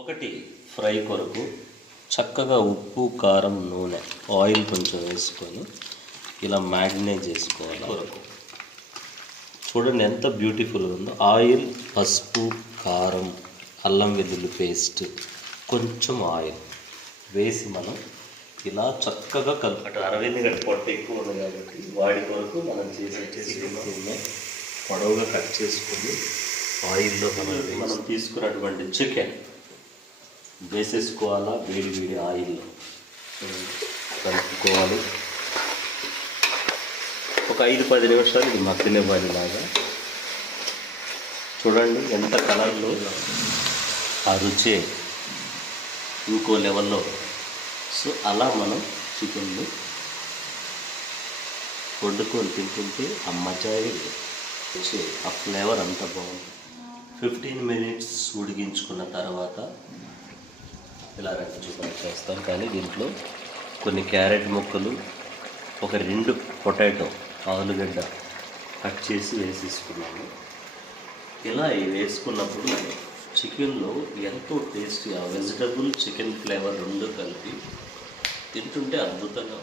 ఒకటి ఫ్రై కొరకు చక్కగా ఉప్పు కారం నూనె ఆయిల్ కొంచెం వేసుకొని ఇలా మ్యాగ్నేట్ చేసుకోవాలి. కొరకు చూడండి ఎంత బ్యూటిఫుల్ ఉందో. ఆయిల్, పసుపు, కారం, అల్లం వెల్లుల్లి పేస్ట్, కొంచెం ఆయిల్ వేసి మనం ఇలా చక్కగా కలుపు. అరవింద్ గడ్డ పొట్ట ఎక్కువ ఉంది కాబట్టి వాడి కొరకు మనం చేసి పొడవుగా కట్ చేసుకొని ఆయిల్లో మనం తీసుకున్నటువంటి చికెన్ వేసేసుకోవాలా. వేడి వేడి ఆయిల్లో కలుపుకోవాలి. ఒక 5-10 నిమిషాలు ఇది మగ్గనివ్వాలి. లాగా చూడండి ఎంత కలర్లో ఆ రుచే ఇంకో లెవెల్లో. సో అలా మనం చికెన్ని వండుకొని తింటుంటే ఆ మజా వచ్చే ఆ ఫ్లేవర్ అంత బాగుంది. 15 మినిట్స్ ఉడికించుకున్న తర్వాత ఇలా రెండు చూపలు చేస్తాం. కానీ దీంట్లో కొన్ని క్యారెట్ ముక్కలు, ఒక 2 పొటాటో ఆలుగడ్డ కట్ చేసి వేసేసుకున్నాము. ఇలా వేసుకున్నప్పుడు చికెన్లో ఎంతో టేస్టీ ఆ వెజిటబుల్ చికెన్ ఫ్లేవర్ రెండు కలిపి తింటుంటే అద్భుతంగా.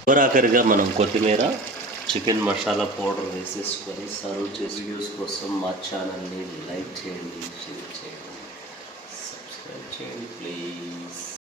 చివరాఖరిగా మనం కొత్తిమీర, చికెన్ మసాలా పౌడర్ వేసేసుకొని సర్వ్ చేసి. వీడియోస్ కోసం మా ఛానల్ని లైక్ చేయండి, షేర్ చేయండి, సబ్స్క్రైబ్ చేయండి ప్లీజ్.